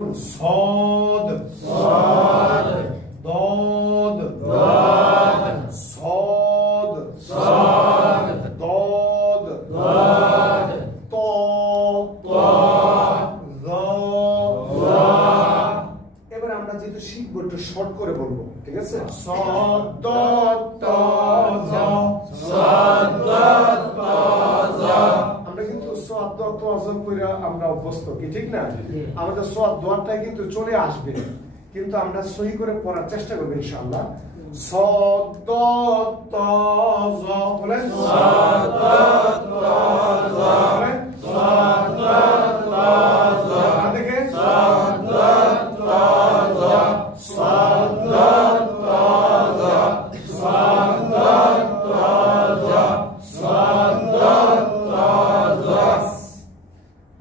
صاد صاد ضاد ضاد صاد صاد ضاد ضاد طا طا ظا ظا এবার আমরা যেটা শিখবো একটু শর্ট করে বলবো, ঠিক আছে? صاد ضاد طا ظا صاد ضاد طا ظا আমরা কিন্তু صاد ضاد طا ظا কইরা আমরা অভ্যস্ত কি, ঠিক না? আমাদের صاد ضادটা কিন্তু চলে আসবে, কিন্তু আমরা সহি করে পড়ার চেষ্টা করব ইনশাআল্লাহ। صاد ضاد طا ظا বলেন صاد ضاد طا ظا صاد ضاد طا ظا দেখে صاد ضاد طا ظا صاد ضاد طا ظا صاد ضاد طا ظا صاد ضاد طا ظا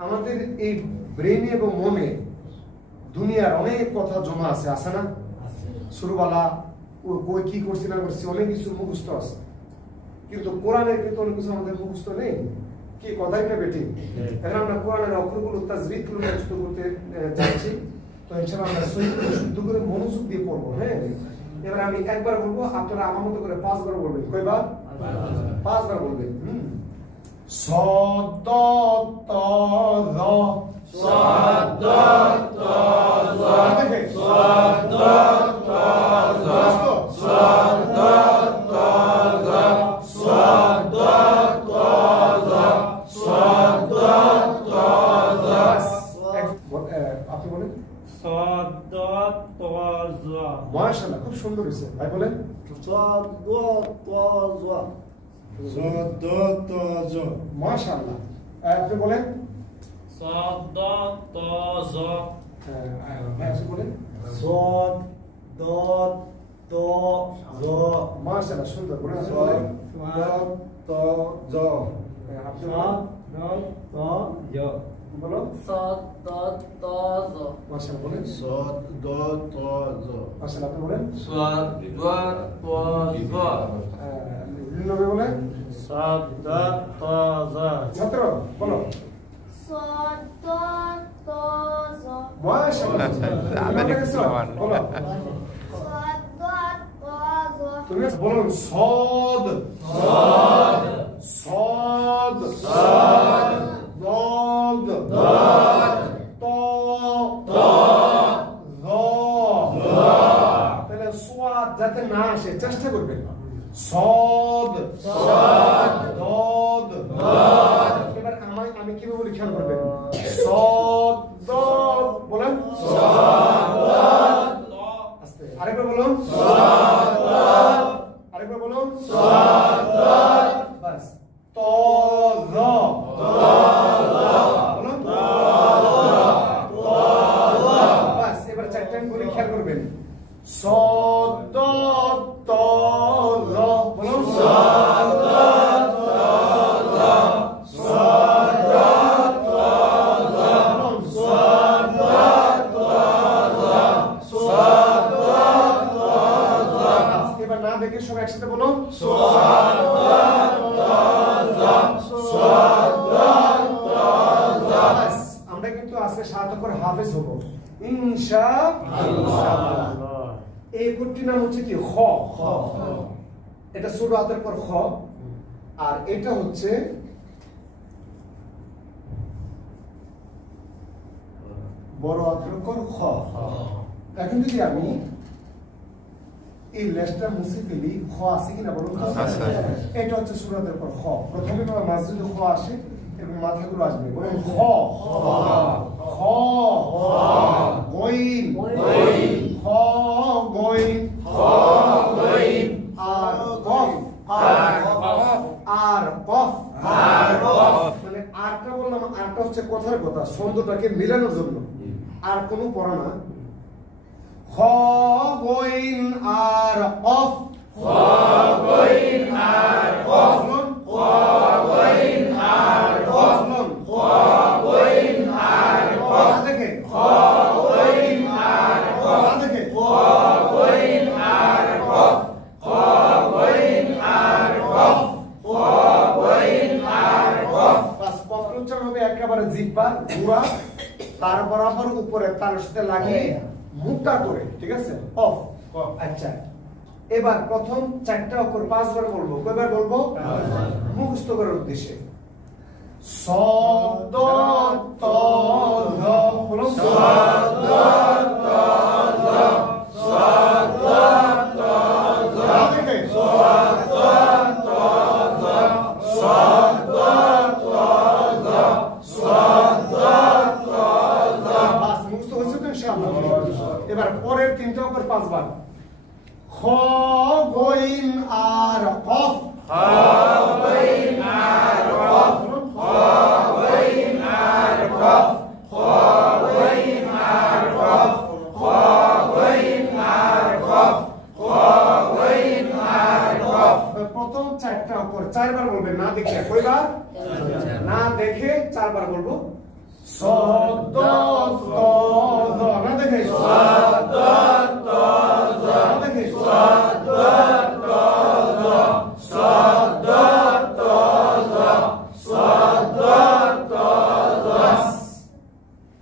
আমাদের এই ব্রেনে এবং মনে দুনিয়ার অনেক কথা জমা আছে, আছে না? শুরুওয়ালা কই কি করছি না করছি অনেক কিছু মুখস্থ আছে, কিন্তু কোরআনের কিন্তু অনেক কিছু আমাদের মুখস্থ নেই। কি কথাইটা বেটি? এখন আমরা কোরআনের অক্ষরগুলো তাজবিদগুলো মুখস্থ করতে যাচ্ছি, তো ইনশাআল্লাহ আমরা সহি করে শুদ্ধ করে মনোযোগ দিয়ে পড়বো। হ্যাঁ, এবার আমি একবার বলবো, আপনারা আমার মতো করে 5 বার বলবেন। কয়বার? 5 বার বলবেন। صاد ضاد طا ظا صاد ضاد طا ظا صاد ضاد طا ظا صاد ضاد طا ظا صاد ضاد طا ظا صاد ضاد طا ظا আপনি বলেন صاد ضاد طا ظا মাশাআল্লাহ, খুব সুন্দর হয়েছে। ভাই বলেন صاد ضاد طا ظا صاد ضاد طا ظا মাশাআল্লাহ। আপনি বলেন صاد ضاد طا ظا ভাই আপনি বলেন صاد ضاد طا ظا মাশাআল্লাহ, সুন্দর বলেন। আপনি صاد বলেন ضاد طا ظا আপনি বলেন ضاد طا ظا বলো صاد ضاد طا ظا মাশাআল্লাহ বলেন صاد ضاد طا ظا মাশাআল্লাহ। আপনি বলেন صاد ضاد طا ظا লিলনবী বলেন صاد ضاد طا ظا ছাত্র বলো صاد ضاد طا ظا মাশাআল্লাহ। বলো صاد ضاد طا ظا তুমি বলুন صاد صاد صاد صاد ضاد ضاد طا طا ظا ظا তাহলে সোয়াদ যাতে না আসে চেষ্টা করবেন। صاد صاد ضاد ضاد এবার আমি কিভাবে বলি খেয়াল করবেন। صاد ضاد বলেন صاد ضاد আস্তে আরেকবার বলুন صاد ضاد আরেকবার বলুন صاد ضاد বাস তা রা বলুন বাস এবার চারটা বলে খেয়াল করবেন। صاد ضاد طا ظا বলুন صاد ضاد طا ظا صاد ضاد طا ظا صاد ضاد طا ظا صاد ضاد طا ظا এবার না দেখে সব একসাথে বলুন صاد ضاد طا ظا صاد ضاد طا ظا বাস আমরা কিন্তু আজকে 7 অক্ষর হাফেজ হব ইনশাআল্লাহ। এই কোডটির নাম হচ্ছে কি খ। এটা ছোট হাতের পর খ, আর এটা হচ্ছে বড় হাতের পর খ। এখন যদি আমি এই লেসটা মুছে ফেলি, খ আছে কিনা বলুন তো? এটা হচ্ছে ছোট হাতের পর খ। প্রথমে মাঝে খ আসে এবং মাথাগুলো আসবে, বলুন খ খ গইন খ গইন আর কফ আর কফ মানে আরটা বললাম, আরটা হচ্ছে কথার কথা, ছন্দটাকে মিলানোর জন্য, আর কোনো পড়া না। খ গইন আর কফ খ গইন আর কফ খ গইন আর কফ খ গইন আর কফ দেখে খ গইন আর কফ দেখে খ গইন আর কফ খ গইন আর কফ খ গইন আর কফ বাস কফ উচ্চারণ হবে একেবারে জিহ্বা পুরা, তার বরাবর উপরে তার সাথে লাগিয়ে মুখটা করে, ঠিক আছে? অফ। আচ্ছা, এবার প্রথম 4টা অক্ষর 5 বার বলবো। কয়বার বলবো? মুখস্থ করার উদ্দেশ্যে। সদ ত জ, বলো সদ ত জ, সদ ত জ, দেখে সদ ত জ, সদ ত জ, সদ ত জ। বাস, মুখস্থ হয়েছে তো ইনশাআল্লাহ। এবার পরের 3টা অক্ষর 5 বার। খ গইন আর কফ, খ গইন আর কফ, খ গইন আর কফ, খ গইন আর কফ, খ গইন আর কফ, খ গইন আর কফ। প্রথম 4টা অক্ষর 4 বার বলবেন, না দেখে। কয়বার? না দেখে 4 বার বলবো। সদ ত জ, না দেখে সদ ত জ, না দেখে সদ ত জ, সদ ত জ, সদ ত জ।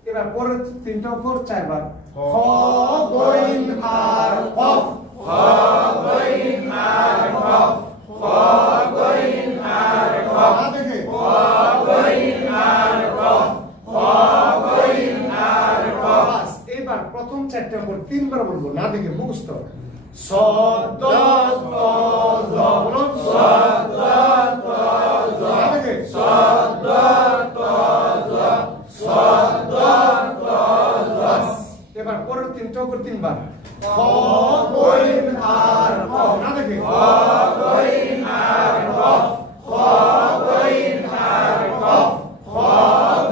এবার পরের 3টা অক্ষর 4 বার। খ গইন আর কফ, খ গইন আর কফ, খ গইন আর কফ, না দেখে খ গইন আর কফ, খ গইন আর কফ। এবার প্রথম 4টা অক্ষর 3 বার বলবো, না দেখে মুখস্থ। সদ ত জ, বলো সদ ত জ, না দেখে সদ ত জ, সদ ত জ। এবার পরের 3টা অক্ষর 3 বার। খ গইন আর কফ, না দেখে খ গইন আর কফ, খ গইন আর কফ, খ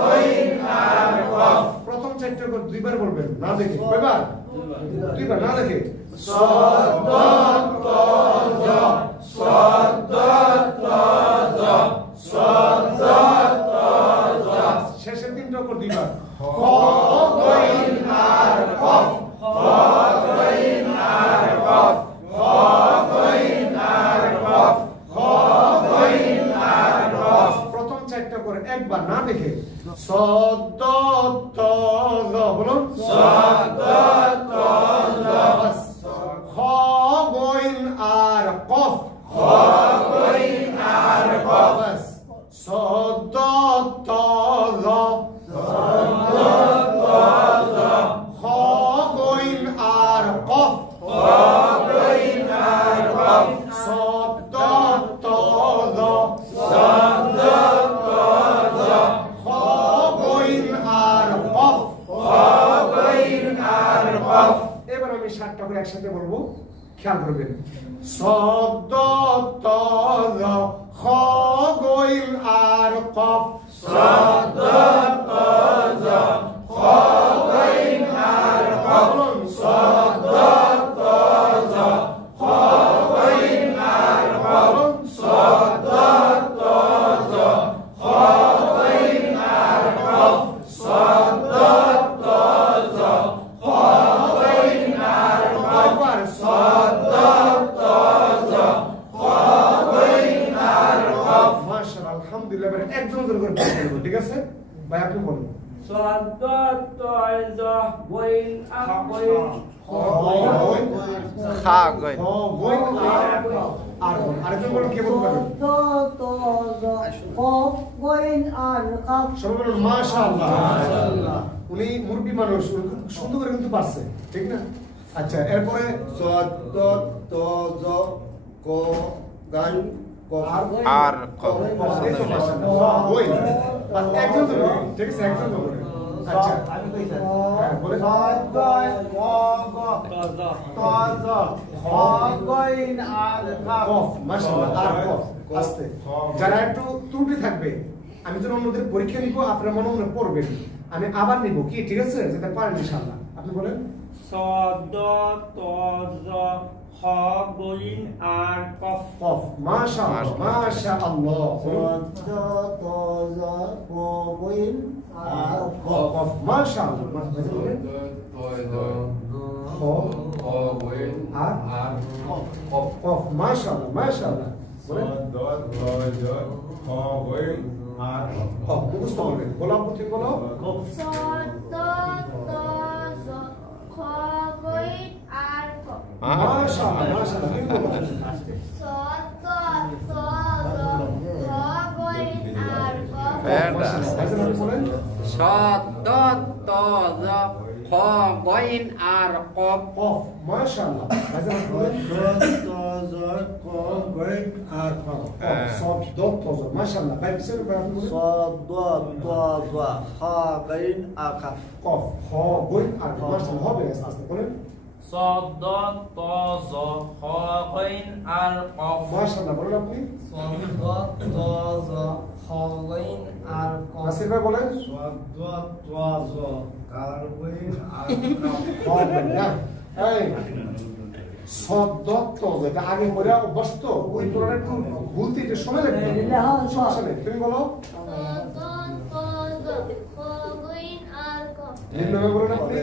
গইন আর কফ। প্রথম 4টা অক্ষর 2 বার বলবেন, না দেখে। কয়বার? 2 বার, না দেখে সদ ত জ, সদ ত জ, সদ ত জ। শেষের 3টা অক্ষর 2 বার। খ গইন আর কফ, খ গইন আর কফ, খ গইন আর কফ, খ গইন আর কফ। প্রথম 4টা করে একবার, না দেখে সদ ত জ, বলুন সদ ত জ, খ গইন আর কফ, খ গইন আর কফ, সদ ত জ, সদ ত জ, খ গইন আর কফ, খ গইন আর কফ, সদ ত জ, সদ ত জ, খ গইন আর কফ, খ গইন আর কফ। এবার আমি 7টা করে একসাথে বলবো, খেয়াল করবেন। সদ ত জ, খ গইন আর কফ, সদ ত জ, খ গইন আর কফ, সদ ত জ, খ গইন আর কফ, সদ ত জ, খ গইন আর কফ, সদ ত জ, খ গইন আর কফ, সদ ত জ, খ গইন আর কফ। মাশাআল্লাহ, আলহামদুলিল্লাহ। এবারে একজন করে বলবো, ঠিক আছে ভাই? আপনি বলুন। সদ ত জ, গইন আর গইন, খা গইন, আরেকজন বলুন, কে বলতে পারবেন? সবাই বলুন মাশাআল্লাহ। উনি মুরব্বী মানুষ, সুন্দর করে কিন্তু পারছে, ঠিক না? আচ্ছা, এরপরে সদ ত জ, ক গান কফ আর কফ, এই তো মাশাআল্লাহ। ওই বাস একজন তো বলুন, ঠিক আছে? একজন তো বলুন। আচ্ছা, হ্যাঁ, বলে কফ, মাশাআল্লাহ। আর কফ আস্তে। যারা একটু ত্রুটি থাকবে, আমি যখন অন্যদের পরীক্ষা নিব, আপনারা মনে মনে পড়বেন, আমি আবার নিব, কি ঠিক আছে? যেটা পারেন ইনশাআল্লাহ। আপনি বলেন। সদ ত জ, খ গইন আর কফ, কফ, মাশাআল্লাহ মাশাআল্লাহ। সদ ত জ, ক গইন আর কফ, কফ, মাশাআল্লাহ। আর কফ, মাশাআল্লাহ মাশাআল্লাহ। বলেন। কফ মুখস্থ করবেন। গোলাপ পুঁথি বলো। সদ ত জ, মাশাআল্লাহ মাশাআল্লাহ তুমি বলো صاد ضاد ظا ظا خا غين আর কফ মাশাআল্লাহ ভাইজান আপনি বলেন صاد ضاد طا ظا خا غين আর কফ কফ মাশাআল্লাহ ভাইজান আপনি বলেন কফ সদ দত তজ মাশাআল্লাহ ভাই বিসমিল্লাহ ভাই আপনি বলেন কফ খ গইন আর মাশাআল্লাহ হবে আস্তে আস্তে বলেন صاد ضاد طا ظا خا غين আর কফ মাশাআল্লাহ বলেন আপনি صاد ضاد طا ظا خا غين আর কফ নাসির ভাই বলেন হবে না এই সদ দত তজ এটা আগে পড়া অভ্যাস তো ওই তোরা একটু ভুলতে একটু সময় লাগবে সমস্যা নেই তুমি বলো صاد ضاد طا ظا خا غين আর কফ নিম্নভাবে বলেন আপনি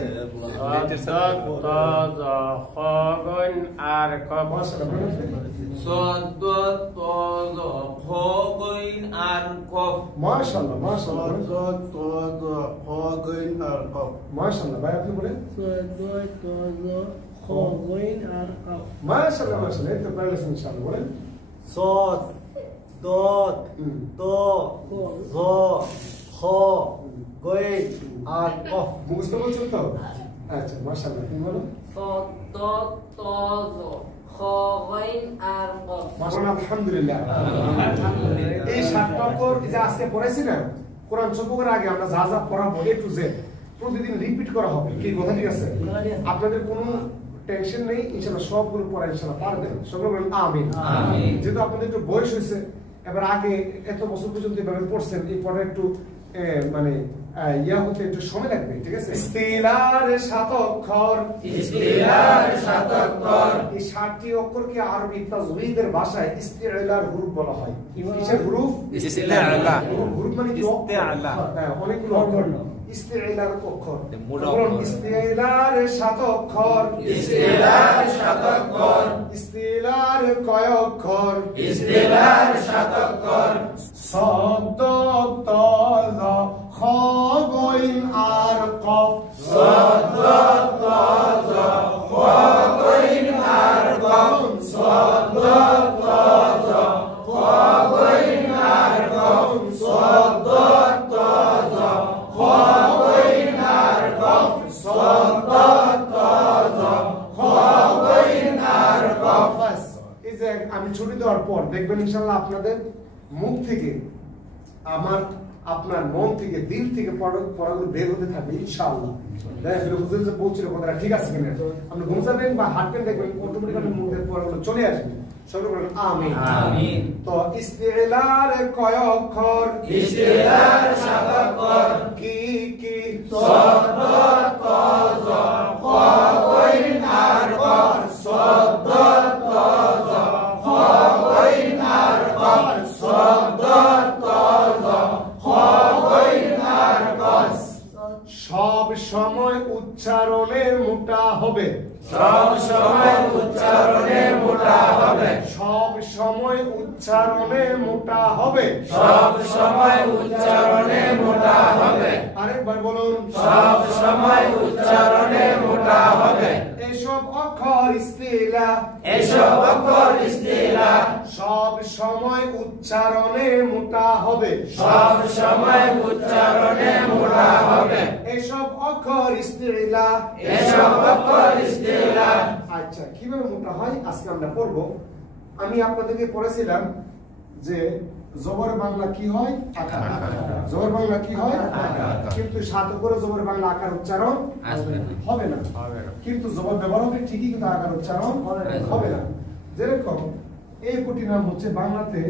صاد ضاد طا ظا خا غين আর কফ মাশাআল্লাহ বলেন আপনি صاد ضاد طا ظا خا غين আর কফ মাশাআল্লাহ মাশাআল্লাহ মাশাআল্লাহ ভাই আপনি বলেন মাশাআল্লাহ মাশাআল্লাহ এই তো পারলেন ইনশাআল্লাহ বলেন صاد ضاد طا ظا خا غين আর কফ মুখস্থ বলছেন তো আচ্ছা মাশাআল্লাহ তুমি বলো صاد ضاد طا ظا خا غين আর কফ মাশাআল্লাহ আলহামদুলিল্লাহ এই 7 নম্বর যে আজকে পড়াইছি না কোরআন চুপকের আগে আমরা যা যা পড়াবো A to Z প্রতিদিন রিপিট করা হবে কি কথা ঠিক আছে আপনাদের কোনো টেনশন নেই ইনশাআল্লাহ সবগুলো পড়া ইনশাআল্লাহ পারবেন সকলে বলেন আমিন আমিন যেহেতু আপনাদের একটু বয়স হয়েছে এবার আগে এত বছর পর্যন্ত এভাবে পড়ছেন এই পড়া একটু মানে ইয়া হতে একটু সময় লাগবে ঠিক আছে ইস্তিলার সাত অক্ষর ইস্তিলার সাত অক্ষর এই 7টি অক্ষরকে আরবি তাজউইদের ভাষায় ইস্তিলার হুরুফ বলা হয় কিসের হুরুফ ইস্তিলা হুরুফ মানে কি ইস্তিলা হ্যাঁ অনেকগুলো অক্ষর ইস্তিলার অক্ষর বলুন ইস্তিলার সাত অক্ষর ইস্তিলার সাত অক্ষর ইস্তিলার কয় অক্ষর ইস্তিলার সাত অক্ষর صاد ضاد খ গইন আর কফ صاد ضاد طا ظا خا غين আর কফ صاد ضاد طا ظا خا غين আর কফ صاد ضاد طا ظا خا غين আর কফ صاد ضاد طا ظا خا غين আর কফ বাস এই যে আমি ছুটি দেওয়ার পর দেখবেন ইনশাআল্লাহ আপনাদের মুখ থেকে আপনার মন থেকে দিল থেকে পড়াগুলো বের হতে থাকবে ইনশাআল্লাহ দেখবেন হুজুর যে বলছিল কথাটা ঠিক আছে কিনা আপনি ঘুমসাবেন বা হাঁটবেন দেখবেন অটোমেটিক্যালি মুখের পড়াগুলো চলে আসবে সকলে বলেন আমিন আমিন তো ইস্তিলার কয় অক্ষর ইস্তিলার সাত অক্ষর কি কি صاد ضاد طا ظا خا غين আর কফ صاد ضاد طا ظا خا غين আর কফ صاد ضاد طا ظا خا غين আর কফ সব সময় উচ্চারণে মোটা হবে সব সময় উচ্চারণে মোটা হবে সব সময় উচ্চারণে মোটা হবে সব সময় উচ্চারণে মোটা হবে আরেকবার বলুন সব সময় উচ্চারণে মোটা হবে এসব অক্ষর ইস্তিলা এসব অক্ষর ইস্তিলা সব সময় উচ্চারণে মোটা হবে সব সময় উচ্চারণে মোটা হবে এসব অক্ষর ইস্তিলা এসব অক্ষর ইস্তিলা আচ্ছা কিভাবে মোটা হয় আজকে আমরা পড়ব আমি আপনাদেরকে পড়েছিলাম যে জবর বাংলা কি হয় আকার জবর বাংলা কি হয় কিন্তু সাত করে জবর বাংলা আকার উচ্চারণ হবে না কিন্তু জবর ব্যবহার হবে ঠিকই কিন্তু আকার উচ্চারণ হবে না যেরকম এই কোটি নাম হচ্ছে বাংলাতে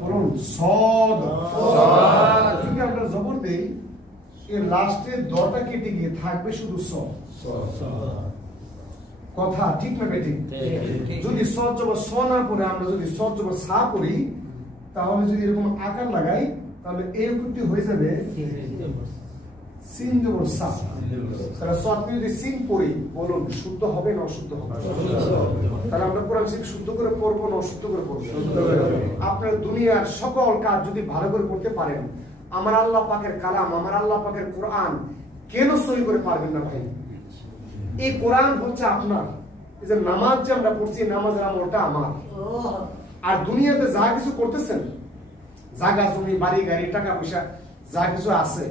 বলুন সদ যদি আমরা জবর দেই এর লাস্টে দটা কেটে গিয়ে থাকবে শুধু স কথা ঠিক না ঠিক যদি সদ জবর স না পড়ে আমরা যদি সদ জবর সা পড়ি তাহলে যদি এরকম আকার লাগাই তাহলে এই অক্ষরটি হয়ে যাবে সিন জবর সা তাহলে সদ যদি সিন পড়ি বলুন শুদ্ধ হবে না অশুদ্ধ হবে তাহলে আমরা কোরআন শরীফ শুদ্ধ করে পড়বো না অশুদ্ধ করে পড়বো আপনার দুনিয়ার সকল কাজ যদি ভালো করে করতে পারেন আমার আল্লাহ পাকের কালাম আমার আল্লাহ পাকের কোরআন কেন সহি করে পারবেন না ভাই এই কোরআন হচ্ছে আপনার। এই যে নামাজ যে আমরা পড়ছি, নামাজের আমলটা আমার। আর দুনিয়াতে যা কিছু করতেছেন, জায়গা জমি বাড়ি গাড়ি টাকা পয়সা যা কিছু আছে,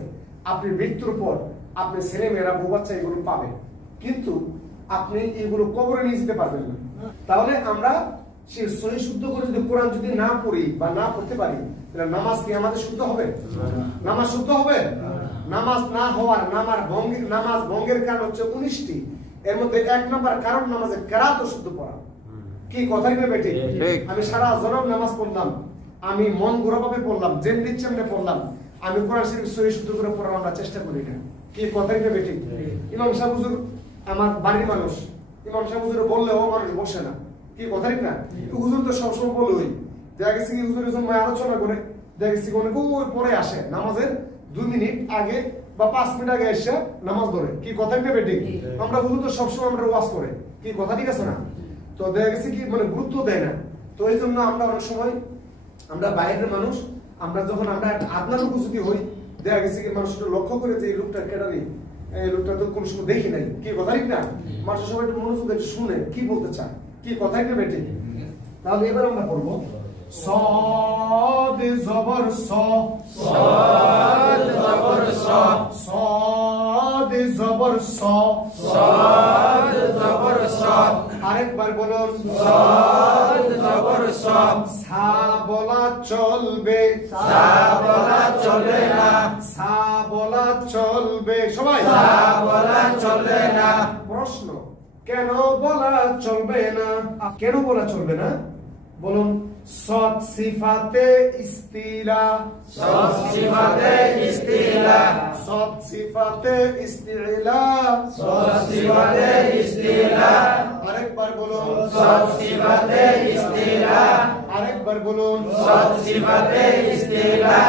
আপনি মৃত্যুর পর আপনি ছেলে মেয়েরা বউ বাচ্চা এগুলো পাবেন, কিন্তু আপনি এগুলো কবরে নিয়ে যেতে পারবেন না। তাহলে আমরা সে সহি শুদ্ধ করে যদি কোরআন যদি না পড়ি বা না পড়তে পারি, তাহলে নামাজ কি আমাদের শুদ্ধ হবে? নামাজ শুদ্ধ হবে? নামাজ না হওয়ার নামাজ ভঙ্গের কারণ হচ্ছে 19টি। এর মধ্যে 1 নম্বর কারণ নামাজের কেরাত শুদ্ধ পড়া। কি কথা কি বেটি? আমি সারা জনম নামাজ পড়লাম, আমি মন গৌরভাবে পড়লাম, যেন দিচ্ছে আমরা পড়লাম, আমি কোরআন শরীফ সহি শুদ্ধ করে পড়ার আমরা চেষ্টা করি না। কি কথা কি বেটি? ইমাম সাহেব হুজুর আমার বাড়ির মানুষ, ইমাম সাহেব হুজুর বললেও মানুষ বসে না। কি কথা ঠিক না? হুজুর তো সবসময় বলই, দেখা গেছে কি হুজুরের জন্য আলোচনা করে দেখা গেছে অনেক ওই পরে আসে, নামাজের 2 মিনিট আগে বা 5 মিনিট আগে এসে নামাজ ধরে। কি কথা কি বেটি? আমরা হুজুর তো সবসময় আমরা ওয়াজ করে, কি কথা ঠিক আছে না? তো দেখা গেছে কি মানে গুরুত্ব দেয় না। তো এই জন্য আমরা অনেক সময় আমরা বাইরের মানুষ, আমরা যখন আমরা আদনাটুকু যদি হই, দেখা গেছে কি মানুষটা লক্ষ্য করে যে এই লোকটা কেটারি, এই লোকটা তো কোনো সময় দেখি নাই। কি কথা ঠিক না? মানুষ সবাই একটু মনোযোগ একটু শুনে কি বলতে চায়। কি কথা কি বেটি? তাহলে এবার আমরা পড়বো صاد زبر صا صاد زبر صا صاد زبر صا صاد زبر صا আরেকবার বলুন صاد زبر صا সা বলা চলবে, সা বলা চলে না, সা বলা চলবে, সবাই সা বলা চলে না। প্রশ্ন, কেন বলা চলবে না? কেন বলা চলবে না বলুন? সৎ সিফাতে ইস্তিলা, সৎ সিফাতে ইস্তিলা, সৎ সিফাতে ইস্তিলা, সৎ সিফাতে ইস্তিলা। আরেকবার বলুন সৎ সিফাতে ইস্তিলা, আরেকবার বলুন সৎ সিফাতে ইস্তিলা।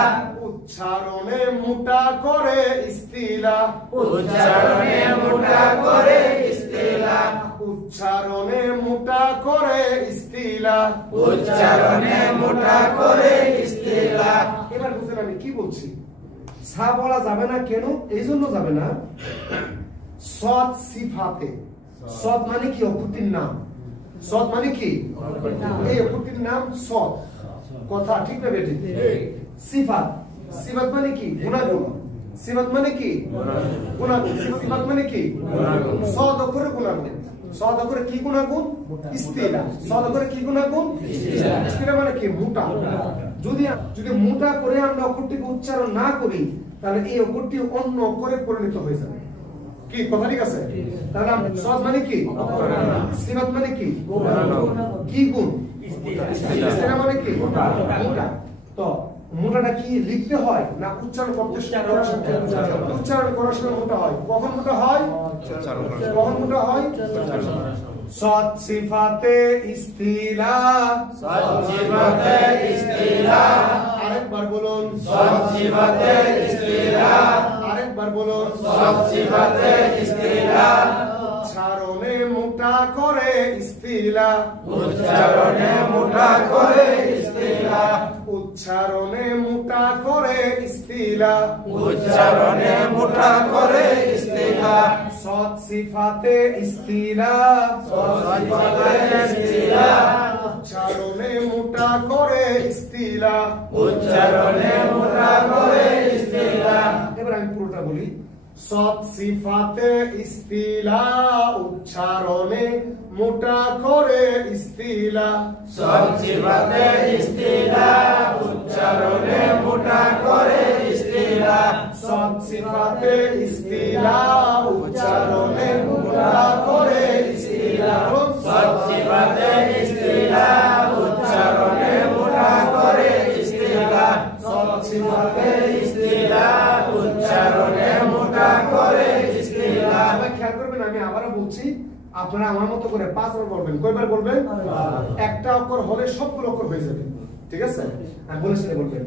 উচ্চারণে মোটা করে ইস্তিলা, উচ্চারণে মোটা করে ইস্তিলা, উচ্চারণে মোটা করে ইস্তিলা, উচ্চারণে মোটা করে ইস্তিলা। এবার বুঝলেন আমি কি বলছি? সা বলা যাবে না কেন? এই জন্য যাবে না, সৎ সিফাতে, সৎ মানে কি? অক্ষরটির নাম। সৎ মানে কি? এই অক্ষরটির নাম সৎ। কথা ঠিক না বেটি? সিফাত, সিফাত মানে কি? গুণাগুণ। সিফাত মানে কি? গুণাগুণ। সিফাত মানে কি? সৎ অক্ষরে গুণাগুণ। সৎ অক্ষরে কি গুণাগুণ? ইস্তিলা। সৎ অক্ষরে কি গুণাগুণ? ইস্তিলা মানে কি? মোটা। যদি মোটা করে আমরা অক্ষরটিকে উচ্চারণ না করি, তাহলে এই অক্ষরটি অন্য অক্ষরে পরিণত হয়ে যাবে। কি কথা ঠিক আছে? তাহলে সৎ মানে কি? সিফাত মানে কি? কি গুণ? ইস্তিলা মানে কি? মোটা। তো মোটাটা কি লিখতে হয় না উচ্চারণ করতে? উচ্চারণ করার সময় মোটা হয়। কখন মোটা হয়? কখন মোটা হয়? সৎ সিফাতে ইস্তিলা, সৎ সিফাতে ইস্তিলা। আরেকবার বলুন সৎ সিফাতে ইস্তিলা, আরেকবার বলুন সৎ সিফাতে ইস্তিলা। উচ্চারণে মোটা করে ইস্তিলা, উচ্চারণে মোটা করে ইস্তিলা, উচ্চারণে মোটা করে ইস্তিলা, উচ্চারণে মোটা করে ইস্তিলা। সৎ সিফাতে ইস্তিলা, সৎ সিফাতে ইস্তিলা, উচ্চারণে মোটা করে ইস্তিলা, উচ্চারণে মোটা করে ইস্তিলা। এবার আমি পুরোটা বলি। সৎ সিফাতে ইস্তিলা, উচ্চারণে মোটা করে ইস্তিলা, সৎ সিফাতে ইস্তিলা, উচ্চারণে মোটা করে ইস্তিলা, সৎ সিফাতে ইস্তিলা, উচ্চারণে মোটা করে ইস্তিলা, সৎ সিফাতে ইস্তিলা, উচ্চারণে মোটা করে ইস্তিলা, সৎ সিফাতে ইস্তিলা, উচ্চারণে মোটা করে ইস্তিলা। আবার খেয়াল করবেন, আমি আবারও বলছি, আপনারা আমার মতো করে 5 বার বলবেন। কয়বার বলবেন? একটা অক্ষর হলে সবগুলো অক্ষর হয়ে যাবে। ঠিক আছে? আমি বলেছি বলবেন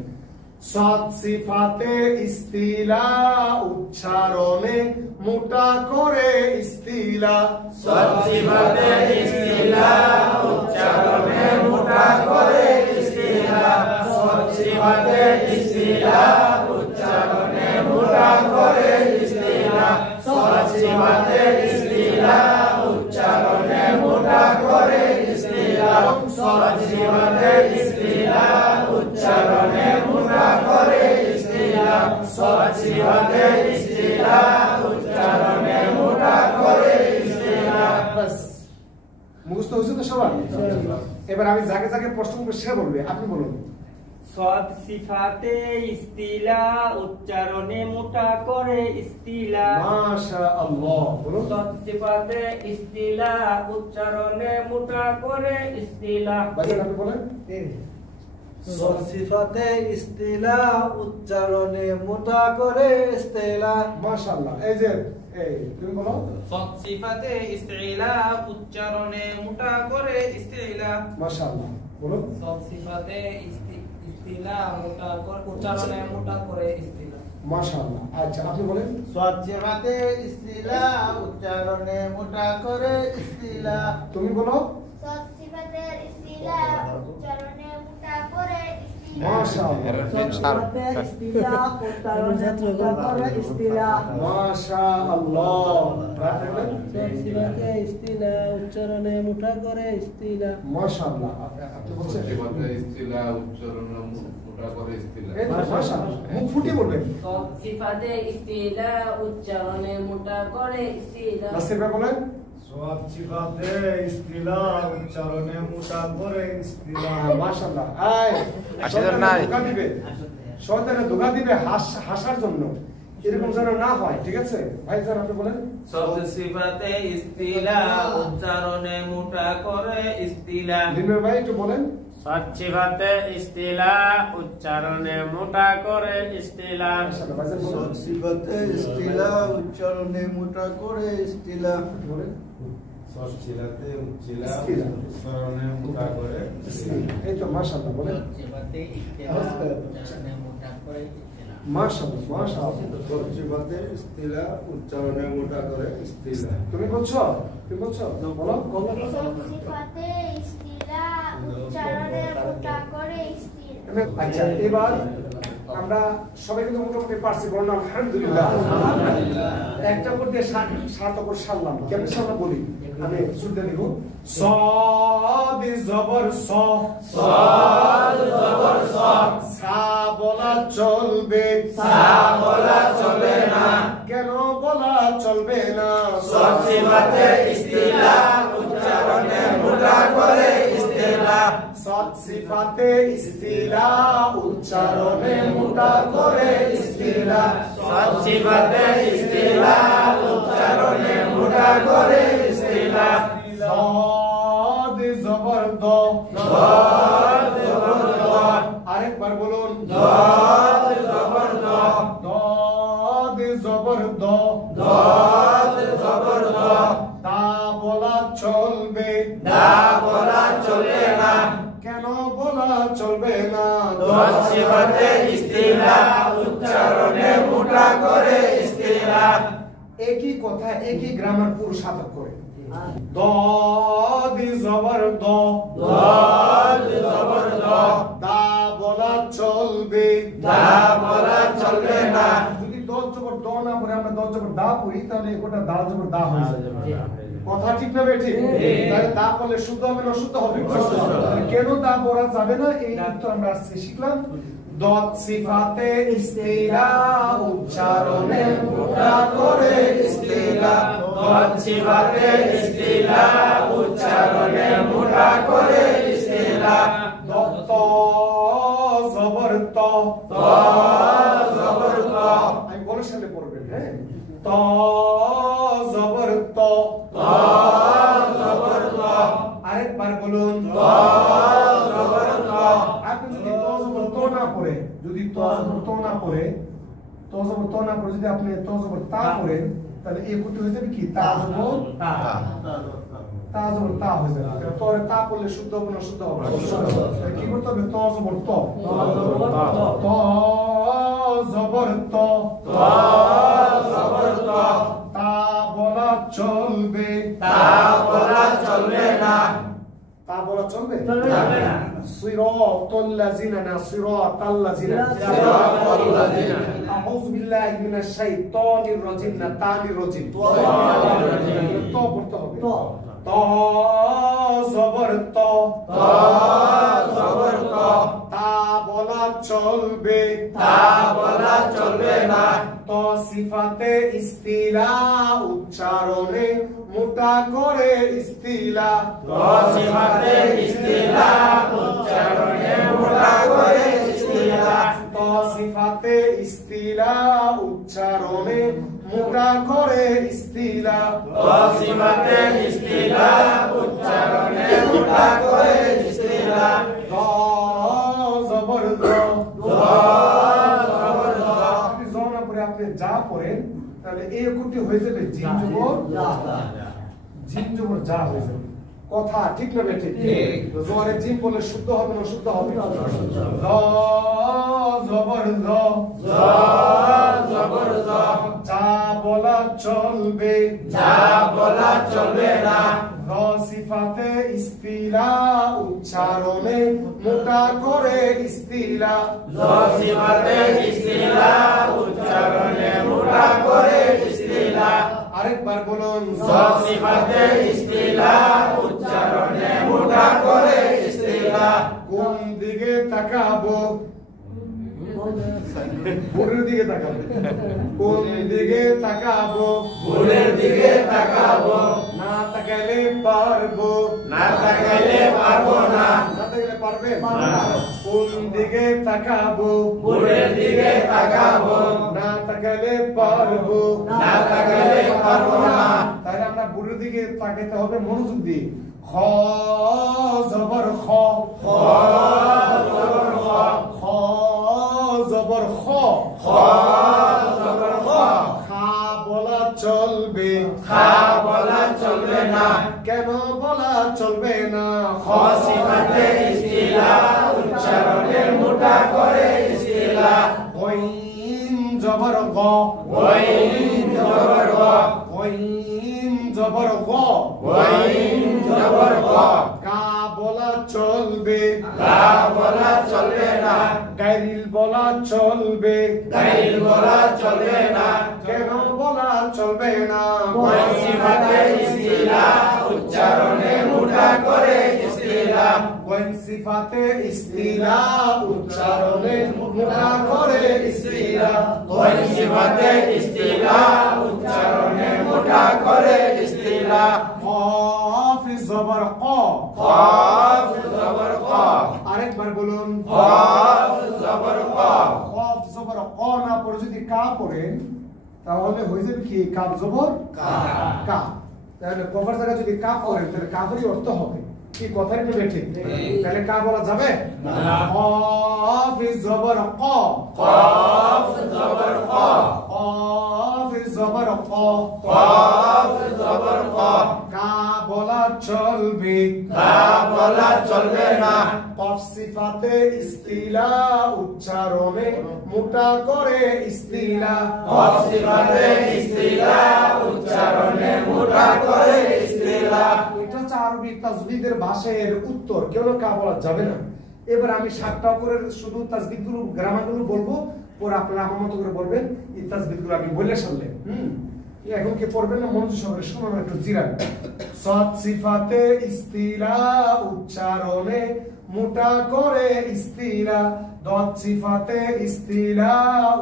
সৎ সিফাতে ইস্তিলা, উচ্চারণে মোটা করে ইস্তিলা, সৎ সিফাতে ইস্তিলা, উচ্চারণে মোটা করে ইস্তিলা, সৎ সিফাতে ইস্তিলা, উচ্চারণে মোটা করে ইস্তিলা, সৎ সিফাতে ইস্তিলা, মুখস্থ হয়েছে তো সবার? এবার আমি যাকে যাকে প্রশ্ন করবো সে বলবে, আপনি বলুন। সদ সিফাতে ইস্তিলা উচ্চারণে মোটা করে ইস্তিলা। মাশাআল্লাহ, বলুন। সদ সিফাতে ইস্তিলা উচ্চারণে মোটা করে ইস্তিলা। ভাইজান আপনি বলেন। সদ সিফাতে ইস্তিলা উচ্চারণে মোটা করে ইস্তিলা। মাশাআল্লাহ, এই যে এই তুমি বলো। সদ সিফাতে ইস্তিলা উচ্চারণে মোটা করে ইস্তিলা। মাশাআল্লাহ, বলুন। সদ সিফাতে ইস্তিলা মোটা করে উচ্চারণে মোটা করে ইস্তিলা। মাশাআল্লাহ, আচ্ছা আপনি বলেন। সদ সিফাতে ইস্তিলা উচ্চারণে মোটা করে ইস্তিলা। তুমি বলো। সদ সিফাতের ইস্তিলা উচ্চারণে মোটা করে ইস্তিলা। মাশাআল্লাহ, ইস্তিলা উচ্চারণে মোটা করে ইস্তিলা। মাশাআল্লাহ, সদ সিফাতে ইস্তিলা উচ্চারণে মোটা করে ইস্তিলা। মাশাআল্লাহ, আপনি বলছেন। ইস্তিলা উচ্চারণ মোটা করে ইস্তিলা। এই তো মাশাআল্লাহ, মুখ ফুটিয়ে বলবেন। সদ সিফাতে ইস্তিলা উচ্চারণে মোটা করে ইস্তিলা। নাসির ভাই বলেন। সদ সিফাতে ইস্তিলা উচ্চারণে মোটা করে ইস্তিলা। মাশাআল্লাহ, আয় শয়তানে ধোঁকা দিবে, শয়তানে ধোঁকা দিবে হাসার জন্য, এরকম যেন না হয়, ঠিক আছে? ভাইজান আপনি বলেন। সদ সিফাতে ইস্তিলা উচ্চারণে মোটা করে ইস্তিলা। লিনু ভাই একটু বলেন। সদ সিফাতে ইস্তিলা উচ্চারণে মোটা করে ইস্তিলা। মাশাআল্লাহ, ভাইজান বলেন। সদ সিফাতে ইস্তিলা উচ্চারণে মোটা করে ইস্তিলা। আপনি বলেন। সদ সিফাতে ইস্তিলা ইস্তিলা। উচ্চারণে মোটা করে ইস্তিলা। এই তো মাশাআল্লাহ, বলেন। সিফাতে ইস্তিলা উচ্চারণে মোটা করে ইস্তিলা। মাশাআল্লাহ, মাশাআল্লাহ। সদ সিফাতে ইস্তিলা উচ্চারণে মোটা করে ইস্তিলা। তুমি বলছো? তুমি বলছো? বলো। সদ সিফাতে ইস্তিলা উচ্চারণে মোটা করে ইস্তিলা। আচ্ছা, এবার আমরা সবাই কিন্তু মোটামুটি পারছি, বলুন আলহামদুলিল্লাহ। একটা করে দিয়ে সাত অক্ষর সারলাম। কেমন সারলাম বলি, আমি শুনতে নিব। সদ জবর স, সদ জবর স, সা বলা চলবে, সা বলা চলবে না। কেন বলা চলবে না? সদ সিফাতে ইস্তিলা উচ্চারণে মোটা করে ইস্তিলা। সদ সিফাতে ইস্তিলা উচ্চারণে মোটা করে ইস্তিলা। সদ সিফাতে ইস্তিলা উচ্চারণে মোটা করে ইস্তিলা। সদ জবর দ, সদ জবর দ, আরেকবার বলুন। দদ জবর দ, দদ জবর দ, দদ জবর দ, তা বলা চলবে, দা বলা চলবে না। কেন বলা চলবে না? সদ সিফাতে ইস্তিলা উচ্চারণে মোটা করে ইস্তিলা। একই কথা, একই গ্রামার পুরো সাত করে। দদ জবর দ, দদ জবর দ, দা বলা চলবে, দা বলা চলবে না। যদি দদ জবর দ না পড়ে আমরা দদ জবর দা পড়ি, তাহলে ওটা দা জবর দা হয়ে যাবে। কথা ঠিক না বেঠিক? তাহলে দা পড়লে শুদ্ধ হবে না অশুদ্ধ হবে? তাহলে কেন দা পড়া যাবে না, এই উত্তর আমরা আজকে শিখলাম। দদ সিফাতে ইস্তিলা উচ্চারণে মোটা করে ইস্তিলা। দদ সিফাতে ইস্তিলা উচ্চারণে মোটা করে ইস্তিলা। ত জবর ত, ত জবর ত, আমি বলার সাথে পড়বেন, হ্যাঁ? ত জবর ত, ত জবর ত, আরেকবার বলুন। ত জবর ত। আপনি যদি ত জবর ত না পড়ে, যদি ত জবর ত না পড়ে, ত জবর ত না পড়ে যদি আপনি ত জবর তা পড়েন, তাহলে এই ক্ষতি হয়ে যাবে কি? তা জবর তা, তা জবর তা হয়ে যাবে। তাহলে তরে তা পড়লে শুদ্ধ হবে না অশুদ্ধ হবে? তাহলে কি করতে হবে? ত জবর ত, ত জবর ত, ত জবর ত, তা বলা চলবে, তা বলা চলবে না। তা বলা চলবে না। সিরাতাল লাযিনা, না সিরাতাল লাযিনা। সিরাতাল লাযিনা। আউযু বিল্লাহি মিনাশ শাইতানির রাজিম, না তানির রাজিম। ত পড়তে হবে। ত জবর ত, ত জবর ত, তা বলা চলবে, তা বলা চলবে না। তো সিফাতে ইস্তিলা উচ্চারণে মোটা করে ইস্তিলা তো সিফাতে ইস্তিলা উচ্চারণে মোটা করে ইস্তিলা তো সিফাতে ইস্তিলা উচ্চারণে মোটা করে ইস্তিলা তো সিফাতে ইস্তিলা উচ্চারণে মোটা করে ইস্তিলা দ জবর দ আপনি জ না পড়ে আপনি যা পড়েন তাহলে এই অক্ষরটি হয়ে যাবে জিম জবর যা হয়ে যাবে কথা ঠিক না বেঠে তো জোরে জিম পড়লে শুদ্ধ হবে না শুদ্ধ হবে দ জবর দ জবর জ যা বলা চলবে না র সিফাতে ইস্তিলা উচ্চারণে মোটা করে ইস্তিলা জ সিফাতে ইস্তিলা উচ্চারণে মোটা করে ইস্তিলা আরেকবার বলুন জ সিফাতে ইস্তিলা উচ্চারণে মোটা করে ইস্তিলা কোন দিকে তাকাবো ভোরের দিকে তাকাবো কোন দিকে তাকাবো ভুলের দিকে তাকাবো না তাকাইলে পারবো না তাকাইলে পারবো না না তাকাইলে পারবেন কোন দিকে তাকাবো ভুলের দিকে তাকাবো না তাকাইলে পারবো না তাকাইলে পারবো না তাহলে আমরা ভোরের দিকে তাকাইতে হবে মনোযোগ দিয়ে খ জবর খ খ জবর খ খ জবর খ খ জবর খ খা বলা চলবে খা বলা চলবে না কেন বলা চলবে না খ সিফাতে ইস্তিলা উচ্চারণে মোটা করে ইস্তিলা কইন জবর গ ওয়াইন জবর গ কইন জবর গ ওয়াইন জবর গ কা বলা চলবে কা বলা চলবে না গাইরিল বলা চলবে গাইল বলা চলবে না কেন বলা চলবে না ওয়াইন সিফাতে ইস্তিলা উচ্চারণে মোটা করে ইস্তিলা ওয়াইন সিফাতে ইস্তিলা উচ্চারণে মোটা করে ইস্তিলা ওয়াইন সিফাতে ইস্তিলা উচ্চারণে মোটা করে ইস্তিলা কফ জবর ক কফ জবর ক আরেকবার বলুন কফ জবর ক কফ জবর ক না পড়ে যদি কা পড়েন তাহলে হয়ে যাবে কি কাফ জবর কা তাহলে কফের জায়গায় যদি কা পড়েন তাহলে কাফেরই অর্থ হবে কি কথার কি ঠিক তাহলে কা বলা যাবে না। কফ জবর ক কফ জবর ক কফ জবর ক কফ জবর ক কা বলা চলবে কা বলা চলবে না কফ সিফাতে ইস্তিলা উচ্চারণে মোটা করে ইস্তিলা কফ সিফাতে ইস্তিলা উচ্চারণে মোটা করে ইস্তিলা এটা হচ্ছে আরবি তাজবিদের ভাষার উত্তর কেন কা বলা যাবে না এবার আমি 7টা করে শুধু তাজবিদগুলো গ্রামারগুলো বলবো পরে আপনারা আমার মতো করে বলবেন এই তাজবিদগুলো আমি বলে শুনলে এখন কি পড়বেন না মনোযোগ সহকারে শুনুন একটু জিরান সাত সিফাতে ইস্তিলা উচ্চারণে মোটা করে ইস্তিলা দত সিফাতে ইস্তিলা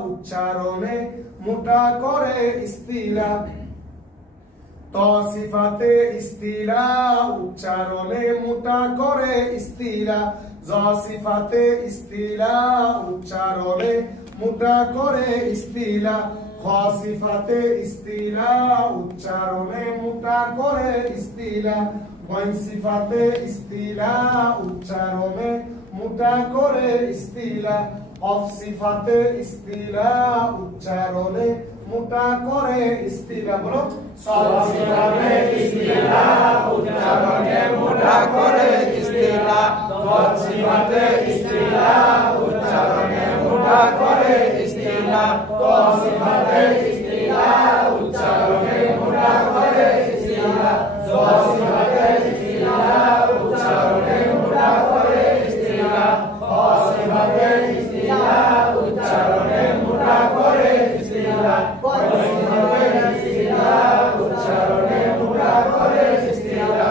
উচ্চারণে মোটা করে ইস্তিলা তো সিফাতে ইস্তিলা উচ্চারণে মোটা করে ইস্তিলা জ সিফাতে ইস্তিলা উচ্চারণে মোটা করে ইস্তিলা খ সিফাতে ইস্তিলা উচ্চারণে মোটা করে ইস্তিলা গইন সিফাতে ইস্তিলা উচ্চারণে মোটা করে ইস্তিলা কফ সিফাতে ইস্তিলা উচ্চারণে মোটা করে ইস্তিলা বলো সব সিফাতে ইস্তিলা উচ্চারণে মোটা করে ইস্তিলা দত সিফাতে ইস্তিলা উচ্চারণে মোটা করে ইস্তিলা তো সিফাতে ইস্তিলা উচ্চারণে মোটা করে ইস্তিলা দত সিফাতে ইস্তিলা উচ্চারণে মোটা করে ইস্তিলা তো সিফাতে ইস্তিলা উচ্চারণে মোটা করে ইস্তিলা উচ্চারণে মোটা করে ইস্তিলা